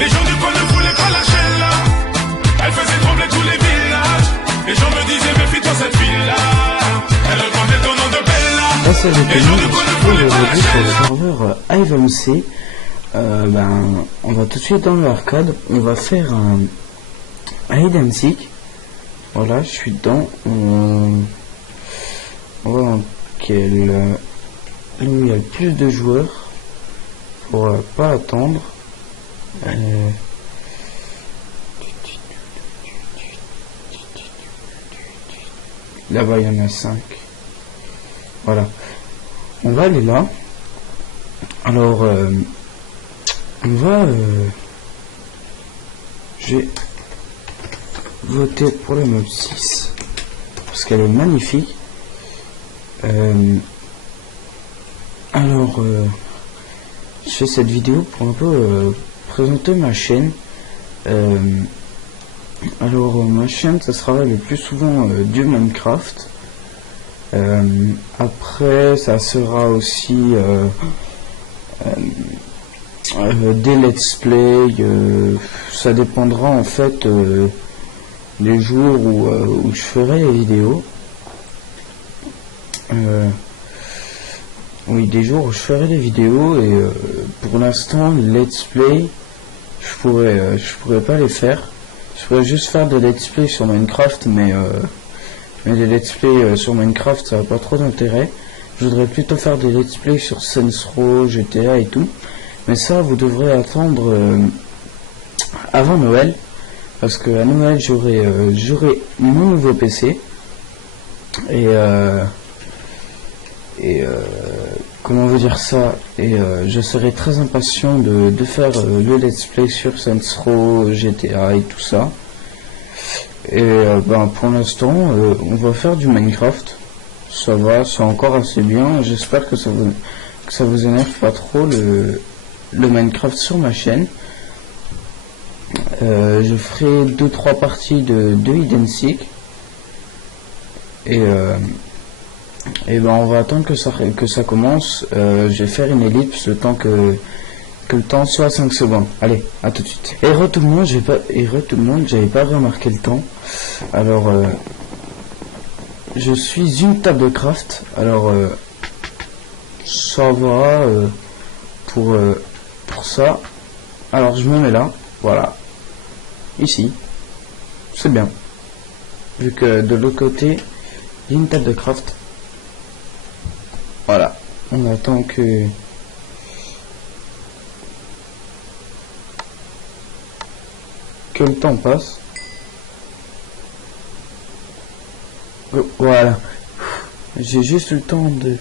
Les gens du coin ne voulaient pas lâcher là. Elle faisait trembler tous les villages. Les gens me disaient méfie-toi cette fille-là. Elle répondait au nom de Bella. Là c'est les gens du coin ne voulaient pas lâcher sur le serveur IVMC. On va tout de suite dans l'arcade. On va faire un hide and seek. Voilà, je suis dedans. On va dans quel là où il y a le plus de joueurs pour pas attendre. Là-bas il y en a 5. Voilà, on va aller là. Alors on va j'ai voté pour le mode 6 parce qu'elle est magnifique. Alors je fais cette vidéo pour un peu présenter ma chaîne. Alors ma chaîne, ça sera le plus souvent du Minecraft. Après ça sera aussi des let's play. Ça dépendra en fait des jours où je ferai les vidéos. Oui, des jours où je ferai des vidéos, et pour l'instant let's play je pourrais pas les faire. Je pourrais juste faire des let's play sur Minecraft, mais des let's play sur Minecraft ça n'a pas trop d'intérêt. Je voudrais plutôt faire des let's play sur Saints Row, GTA et tout, mais ça vous devrez attendre avant Noël, parce que à Noël j'aurai mon nouveau PC et comment vous dire ça, et je serai très impatient de faire le let's play sur Saints Row, GTA et tout ça. Et pour l'instant on va faire du Minecraft. Ça va, c'est encore assez bien. J'espère que ça vous énerve pas trop le Minecraft sur ma chaîne. Je ferai 2-3 parties de hide and seek, et on va attendre que ça commence. Je vais faire une ellipse le temps que le temps soit à 5 secondes. Allez, à tout de suite. Et re tout le monde, j'avais pas remarqué le temps. Alors je suis une table de craft. Alors ça va pour ça. Alors je me mets là, voilà, ici, c'est bien, vu que de l'autre côté il y a une table de craft. Voilà, on attend que le temps passe. Voilà, j'ai juste le temps de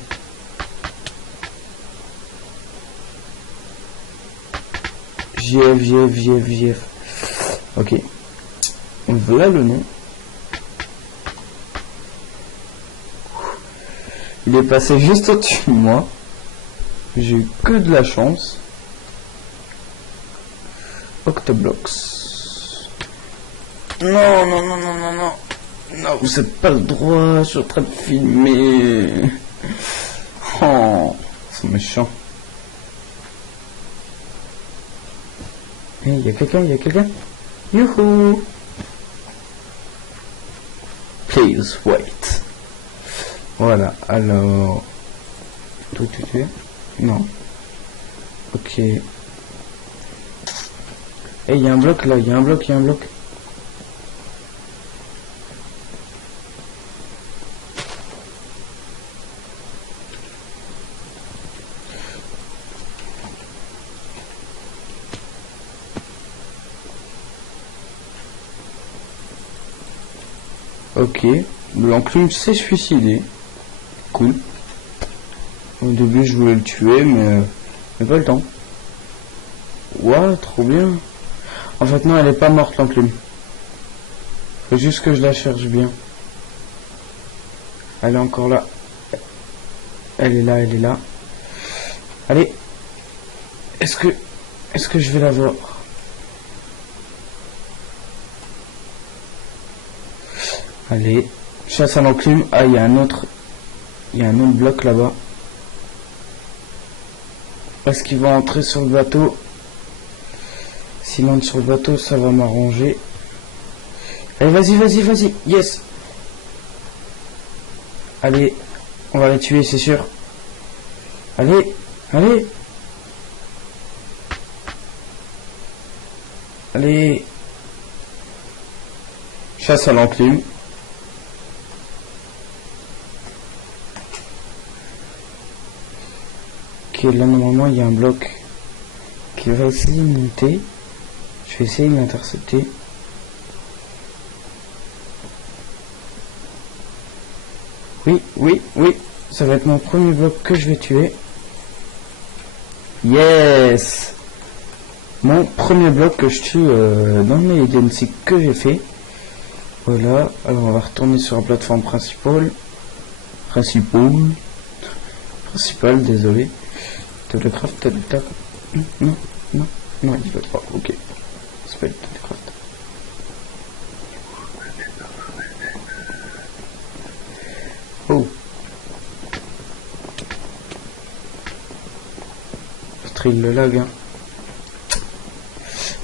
JF. Ok, voilà le nom. Il est passé juste au-dessus de moi. J'ai eu que de la chance. Octoblox. Non. Non, vous n'avez pas le droit, je suis en train de filmer. Oh, c'est méchant. Il y a quelqu'un. Youhou. Please wait. Voilà, alors... Tout tuer? Non. Ok. Et il y a un bloc là, il y a un bloc. Ok, l'enclume s'est suicidé. Cool. Au début je voulais le tuer, mais pas le temps. Ouah, trop bien. En fait non, elle est pas morte l'enclume. Faut juste que je la cherche bien. Elle est encore là. Elle est là. Allez. Est-ce que je vais la voir? Allez, chasse à l'enclume. Ah, il y a un autre bloc là-bas. Est-ce qu'il va entrer sur le bateau? s'il monte sur le bateau, ça va m'arranger. Allez, vas-y, vas-y, vas-y. Yes. Allez, on va les tuer, c'est sûr. Allez, allez. Allez. Chasse à l'enclume. Ok, là normalement il y a un bloc qui va essayer de monter. Je vais essayer de l'intercepter. Oui, oui, oui. Ça va être mon premier bloc que je vais tuer. Yes! Mon premier bloc que je tue dans les hide and seek que j'ai fait. Voilà. Alors on va retourner sur la plateforme principale. Principale, désolé. Telecraft, non, non, non, il veut pas. Ok. C'est pas le Telecraft. Oh. Il le lag, hein.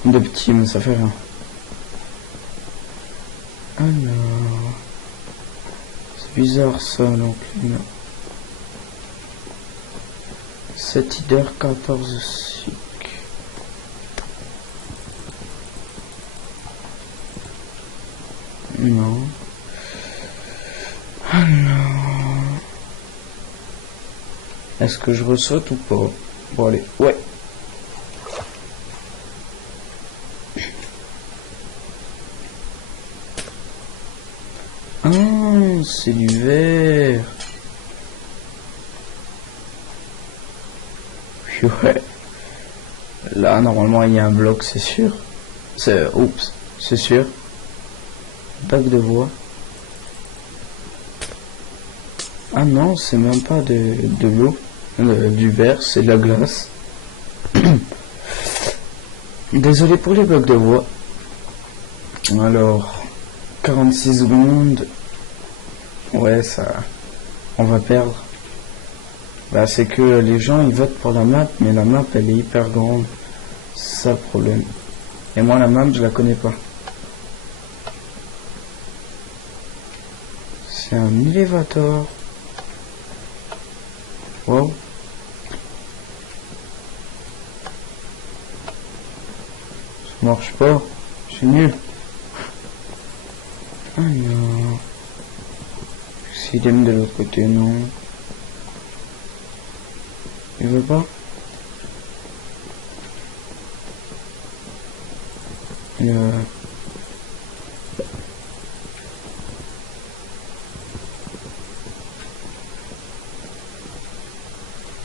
De petits, mais ça fait rien. Alors, c'est bizarre ça, donc 7 leader 14 sick. Non. Alors, est-ce que je ressaute ou pas? Bon allez, ouais. Ah, c'est du vert. Ouais. Là, normalement, il y a un bloc, c'est sûr. Oups, c'est sûr. Bac de bois. Ah non, c'est même pas de l'eau. Du verre, c'est de la glace. Désolé pour les blocs de bois. Alors, 46 secondes. Ouais, ça... On va perdre. Bah, c'est que les gens, ils votent pour la map, mais la map, elle est hyper grande. C'est ça le problème. Et moi, la map, je la connais pas. C'est un élévateur. Wow. Ça marche pas. C'est nul. Ah non. S'il aime de l'autre côté, non. Il veut pas.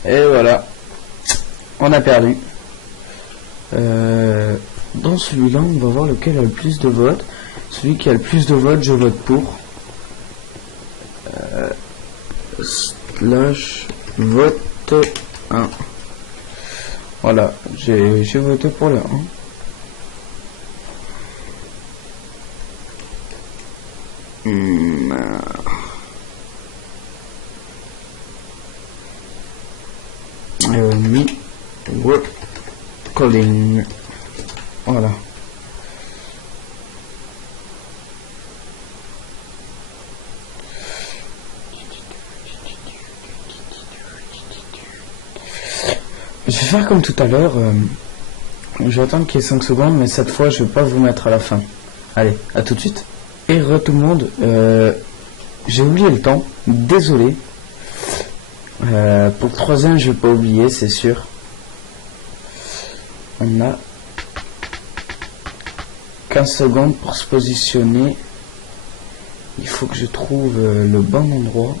Et voilà. On a perdu. Dans celui-là, on va voir lequel a le plus de votes. Celui qui a le plus de votes, je vote pour. Slash vote 1. Voilà, j'ai voté pour le 1. Me work calling. Voilà. Je vais faire comme tout à l'heure. Je vais attendre qu'il y ait 5 secondes, mais cette fois je vais pas vous mettre à la fin. Allez, à tout de suite. Et tout le monde, j'ai oublié le temps, désolé. Pour le troisième, je vais pas oublier, c'est sûr. On a 15 secondes pour se positionner. Il faut que je trouve le bon endroit.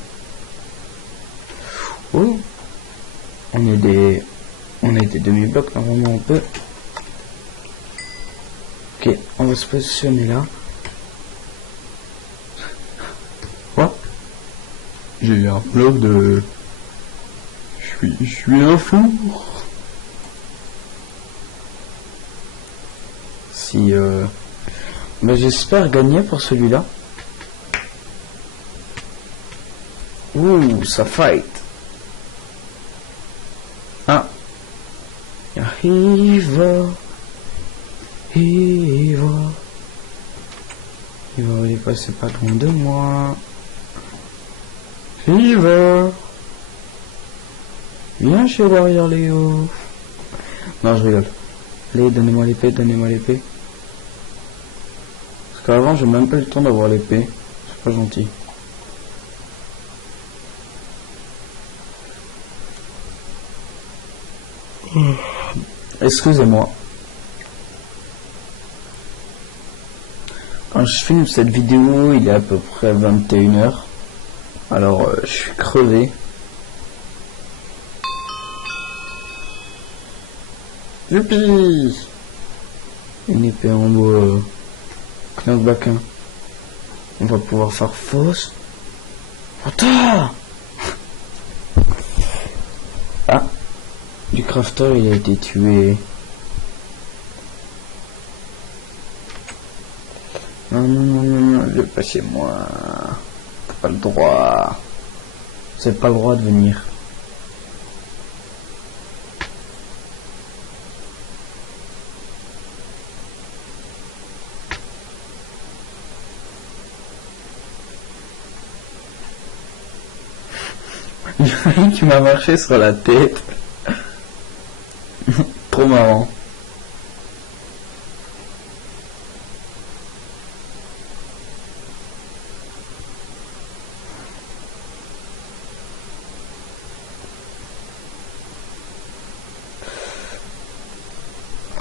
Oh, on est des demi-blocs, normalement on peut. Ok, on va se positionner là. Quoi? J'ai un bloc de... Je suis un fou. Si bah, j'espère gagner pour celui-là. Ouh, ça fight. Ah, il arrive. Il va, il est passé pas loin de moi. Il va. Viens chez Warrior Léo. Non, je rigole. Allez, donnez-moi l'épée, donnez-moi l'épée. Parce qu'avant, j'ai même pas eu le temps d'avoir l'épée. C'est pas gentil. Excusez-moi. Quand je filme cette vidéo, il est à peu près 21 h. Alors, je suis crevé. Youpi! Une épée en bois. Knockback. On va pouvoir faire fausse. Attends! Ah! Du crafter, il a été tué. Non, non, non, non, non, je vais pas chez moi. T'as pas le droit. C'est pas le droit de venir. Il y a un qui m'a marché sur la tête. Trop marrant.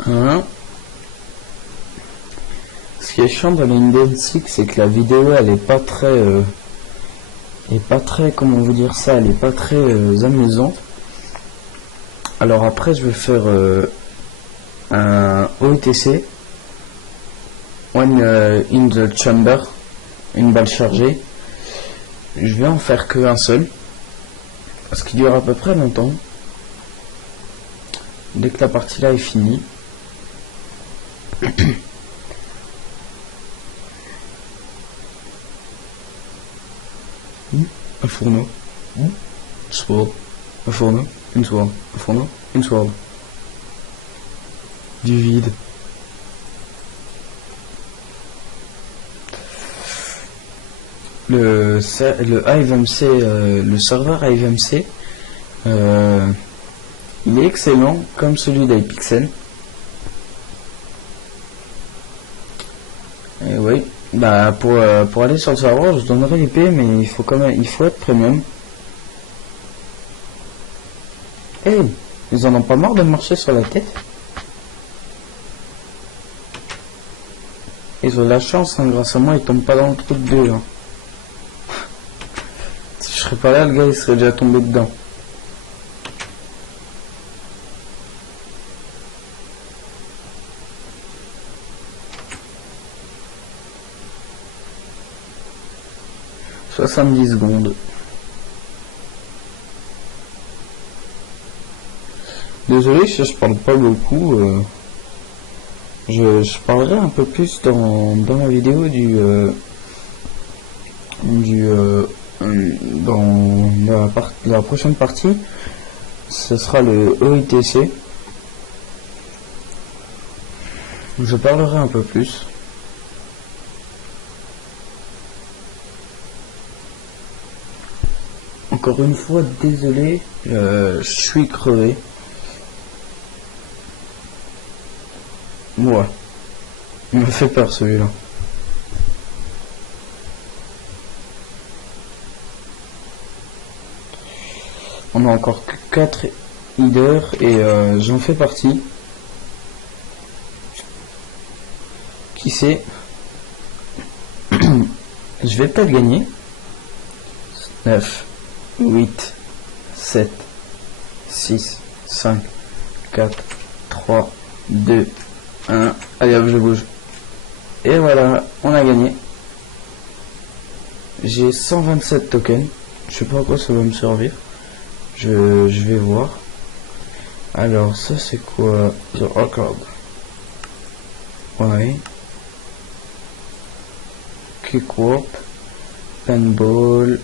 Hein? Ce qui est chiant dans l'Indead Six, c'est que la vidéo elle est pas très comment vous dire ça, elle est pas très amusante. Alors après je vais faire un OITC, One in the Chamber, une balle chargée. Je vais en faire que un seul, parce qu'il dure à peu près longtemps. Dès que la partie là est finie. Un fourneau. Sword. Un fourneau. Une sword. Un fourneau. Une sword. Du vide. Le AVMC, le serveur AVMC, il est excellent comme celui d'Hypixel. Et oui, bah pour aller sur le serveur, je donnerai l'IP, mais il faut quand même, il faut être premium. Hey, ils en ont pas marre de marcher sur la tête? Ils ont la chance, hein, grâce à moi, ils tombent pas dans le trou de deux. Hein. Si je serais pas là, le gars il serait déjà tombé dedans. « 70 secondes. » Désolé si je parle pas beaucoup. Je parlerai un peu plus dans la vidéo dans la prochaine partie. Ce sera le OITC. Je parlerai un peu plus. Encore une fois, désolé, je suis crevé. Ouais, il me fait peur celui-là. On a encore que 4 leaders et j'en fais partie. Qui sait? Je vais peut-être gagner. 9, 8, 7, 6, 5, 4, 3, 2, 1. Allez hop, je bouge. Et voilà, on a gagné. J'ai 127 tokens. Je sais pas à quoi ça va me servir. Je vais voir. Alors, ça c'est quoi? The record. Ouais. Kick warp. Pinball.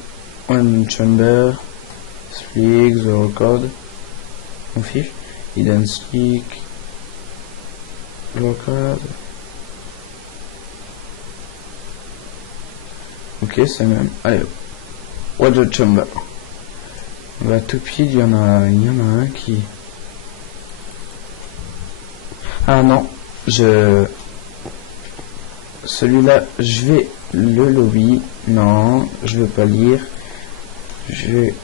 One chamber. Slick. The record. On fiche. Hidden stick. Blocade. Ok, c'est même. Allez, Water Chamber. Bah, tout pile, il y en a un qui. Ah non, celui-là, je vais le lobby. Non, je veux pas lire. Je vais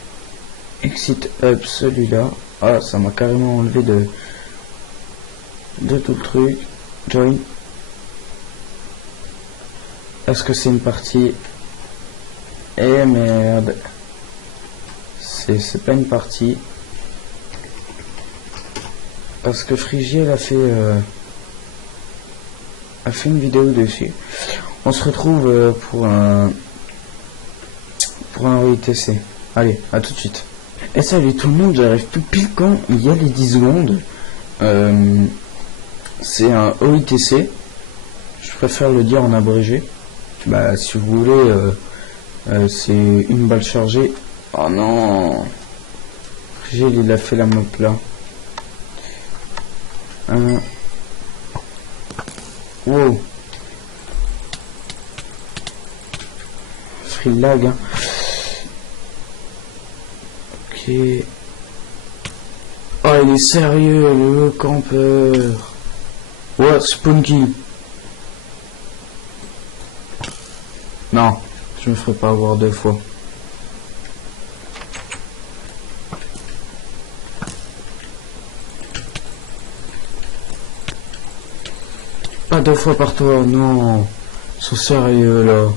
exit up celui-là. Ah, ça m'a carrément enlevé de tout le truc. Join. Est-ce que c'est une partie? Eh merde. C'est pas une partie. Parce que Frigiel a fait une vidéo dessus. On se retrouve pour un OITC. Allez, à tout de suite. Et salut tout le monde, j'arrive tout pile quand il y a les 10 secondes. C'est un OITC. Je préfère le dire en abrégé. Bah si vous voulez, c'est une balle chargée. Oh non, Frigiel il a fait la map là. Wow. Free lag hein. Ok. Oh il est sérieux le campeur. Ouais, Spunky. Non, je me ferai pas avoir 2 fois. Pas 2 fois par toi, non. Ils sont sérieux là.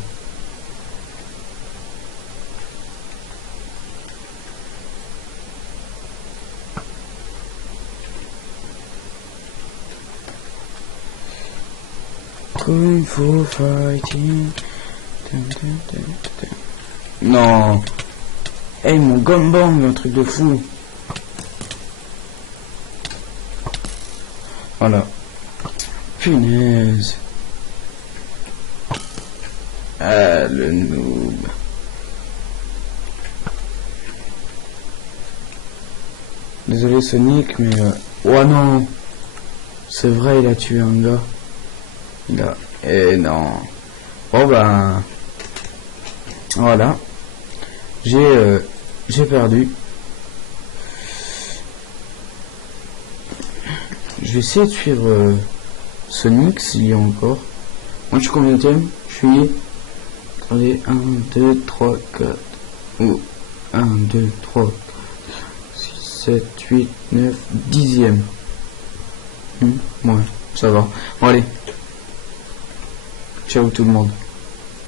Kung Fu Fighting. Non. Hey mon gombang, un truc de fou. Voilà. Punaise. Ah, le noob. Désolé Sonic, mais... Oh non. C'est vrai, il a tué un gars. Il a... Eh non. Bon ben... Voilà. J'ai perdu. Je vais essayer de suivre... Sonic s'il y a encore. Moi je suis combien de thème? Je suis... Attendez, 1, 2, 3, 4. Oh, 1, 2, 3, 6, 7, 8, 9, 10e. Ouais, ça va. Bon allez. Ciao tout le monde.